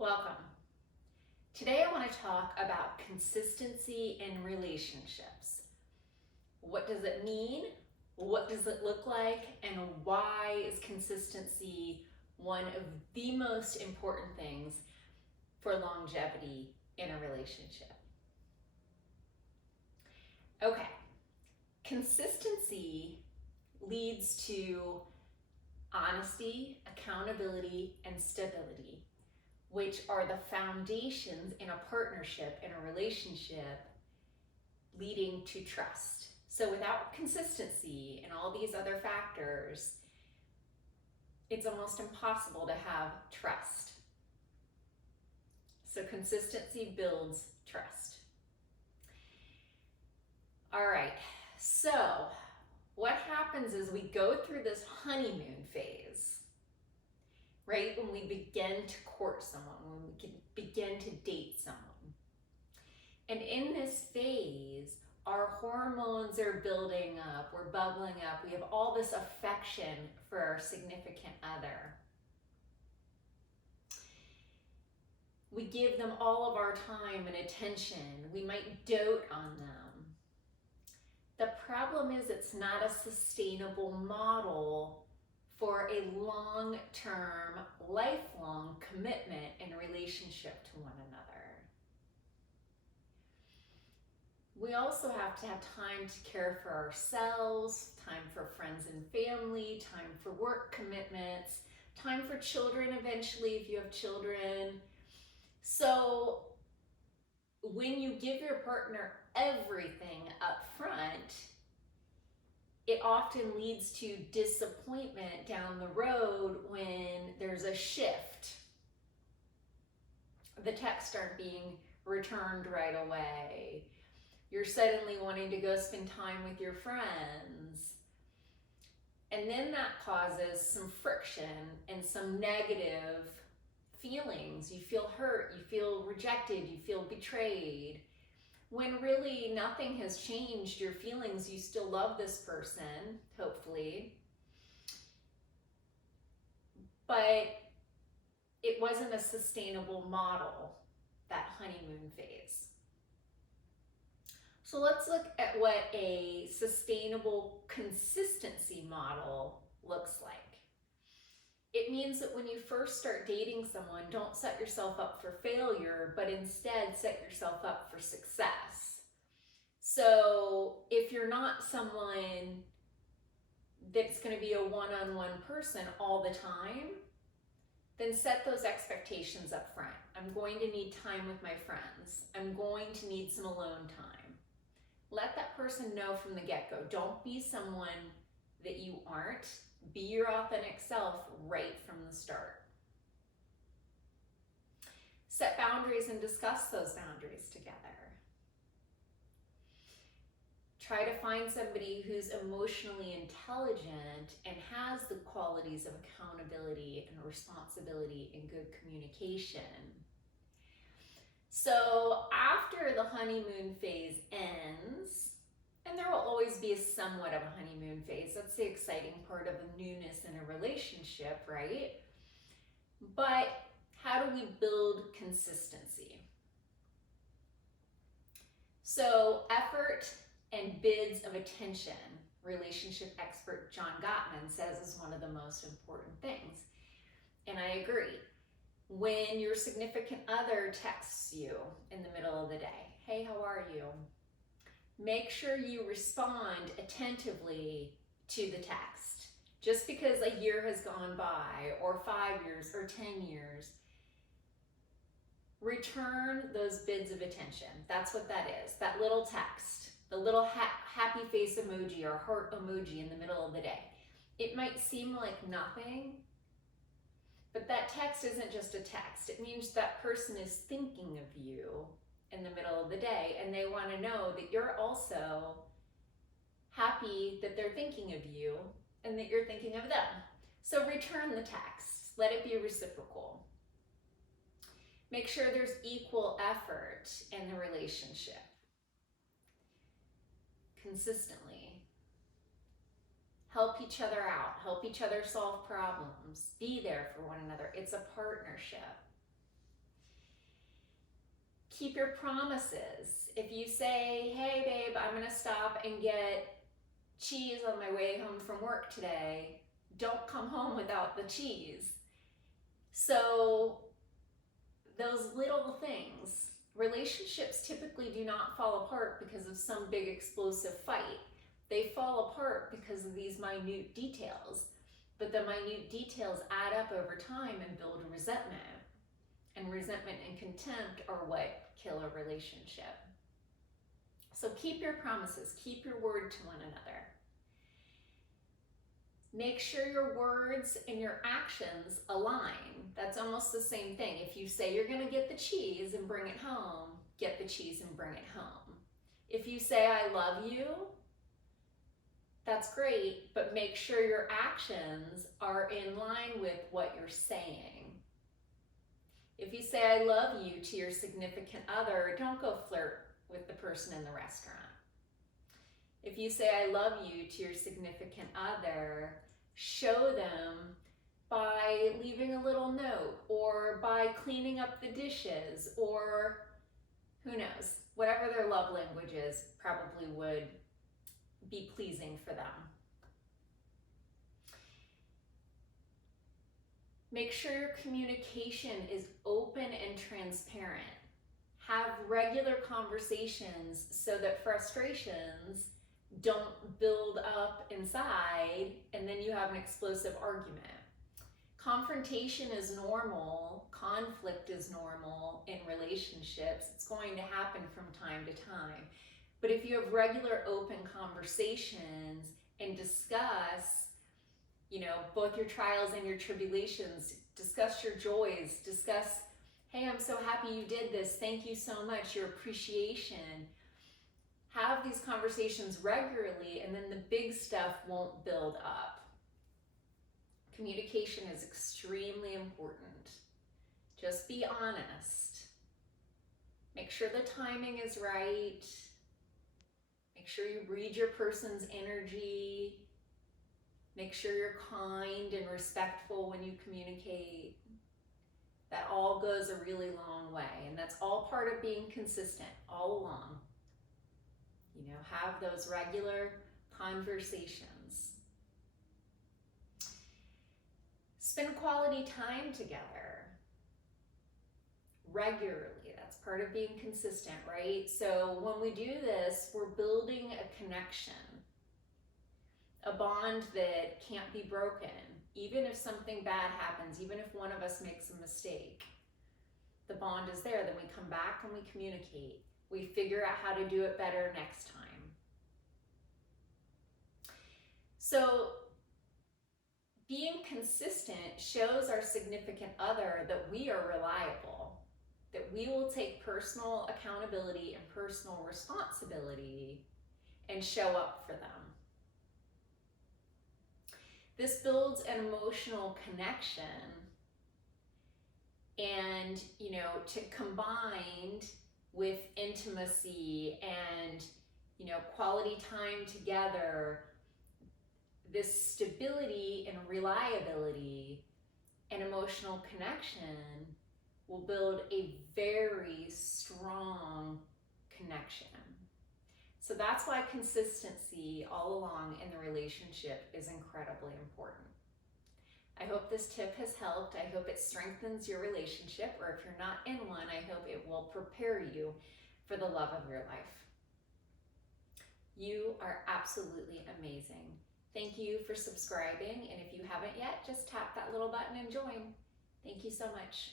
Welcome. Today I want to talk about consistency in relationships. What does it mean? What does it look like? And why is consistency one of the most important things for longevity in a relationship? Okay, consistency leads to honesty, accountability, and stability, which are the foundations in a partnership, in a relationship, leading to trust. So without consistency and all these other factors, it's almost impossible to have trust. So consistency builds trust. All right, so what happens is we go through this honeymoon phase, right? When we begin to court someone, when we begin to date someone. And in this phase, our hormones are building up, we're bubbling up, we have all this affection for our significant other. We give them all of our time and attention. We might dote on them. The problem is it's not a sustainable model for a long-term, lifelong commitment and relationship to one another. We also have to have time to care for ourselves, time for friends and family, time for work commitments, time for children eventually if you have children. So when you give your partner everything up front, it often leads to disappointment down the road when there's a shift. The texts aren't being returned right away. You're suddenly wanting to go spend time with your friends. And then that causes some friction and some negative feelings. You feel hurt, you feel rejected, you feel betrayed. When really nothing has changed your feelings, you still love this person, hopefully. But it wasn't a sustainable model, that honeymoon phase. So let's look at what a sustainable consistency model looks like. It means that when you first start dating someone, don't set yourself up for failure, but instead set yourself up for success. So if you're not someone that's going to be a one-on-one person all the time, then set those expectations up front. I'm going to need time with my friends. I'm going to need some alone time. Let that person know from the get-go. Don't be someone that you aren't. Be your authentic self right from the start. Set boundaries and discuss those boundaries together. Try to find somebody who's emotionally intelligent and has the qualities of accountability and responsibility and good communication. So after the honeymoon phase ends, and there will always be somewhat of a honeymoon phase, that's the exciting part of the newness in a relationship, right? But how do we build consistency? So effort and bids of attention, relationship expert John Gottman says is one of the most important things. And I agree. When your significant other texts you in the middle of the day, hey, how are you? Make sure you respond attentively to the text. Just because a year has gone by, or 5 years, or 10 years, return those bids of attention. That's what that is, that little text, the little happy face emoji or heart emoji in the middle of the day. It might seem like nothing, but that text isn't just a text. It means that person is thinking of you in the middle of the day, and they want to know that you're also happy that they're thinking of you and that you're thinking of them. So return the text. Let it be reciprocal. Make sure there's equal effort in the relationship. Consistently. Help each other out. Help each other solve problems. Be there for one another. It's a partnership. Keep your promises. If you say, hey babe, I'm gonna stop and get cheese on my way home from work today, don't come home without the cheese. So those little things, relationships typically do not fall apart because of some big explosive fight. They fall apart because of these minute details. But the minute details add up over time and build resentment. And resentment and contempt are what kill a relationship. So keep your promises, keep your word to one another. Make sure your words and your actions align. That's almost the same thing. If you say you're going to get the cheese and bring it home, get the cheese and bring it home. If you say I love you, that's great, but make sure your actions are in line with what you're saying. If you say I love you to your significant other, don't go flirt with the person in the restaurant. If you say I love you to your significant other, show them by leaving a little note or by cleaning up the dishes, or who knows, whatever their love language is probably would be pleasing for them. Make sure your communication is open and transparent. Have regular conversations so that frustrations don't build up inside and then you have an explosive argument. Confrontation is normal, conflict is normal in relationships. It's going to happen from time to time. But if you have regular open conversations and discuss, both your trials and your tribulations, discuss your joys, discuss, hey, I'm so happy you did this, thank you so much, your appreciation. Have these conversations regularly and then the big stuff won't build up. Communication is extremely important. Just be honest. Make sure the timing is right. Make sure you read your person's energy. Make sure you're kind and respectful when you communicate. That all goes a really long way, and that's all part of being consistent all along. Have those regular conversations. Spend quality time together regularly. That's part of being consistent, right? So when we do this, we're building a connection, a bond that can't be broken. Even if something bad happens, even if one of us makes a mistake, the bond is there. Then we come back and we communicate. We figure out how to do it better next time. So being consistent shows our significant other that we are reliable, that we will take personal accountability and personal responsibility and show up for them. This builds an emotional connection, and combined with intimacy and quality time together, this stability and reliability and emotional connection will build a very strong connection. So that's why consistency all along in the relationship is incredibly important. I hope this tip has helped. I hope it strengthens your relationship, or if you're not in one, I hope it will prepare you for the love of your life. You are absolutely amazing. Thank you for subscribing, and if you haven't yet, just tap that little button and join. Thank you so much.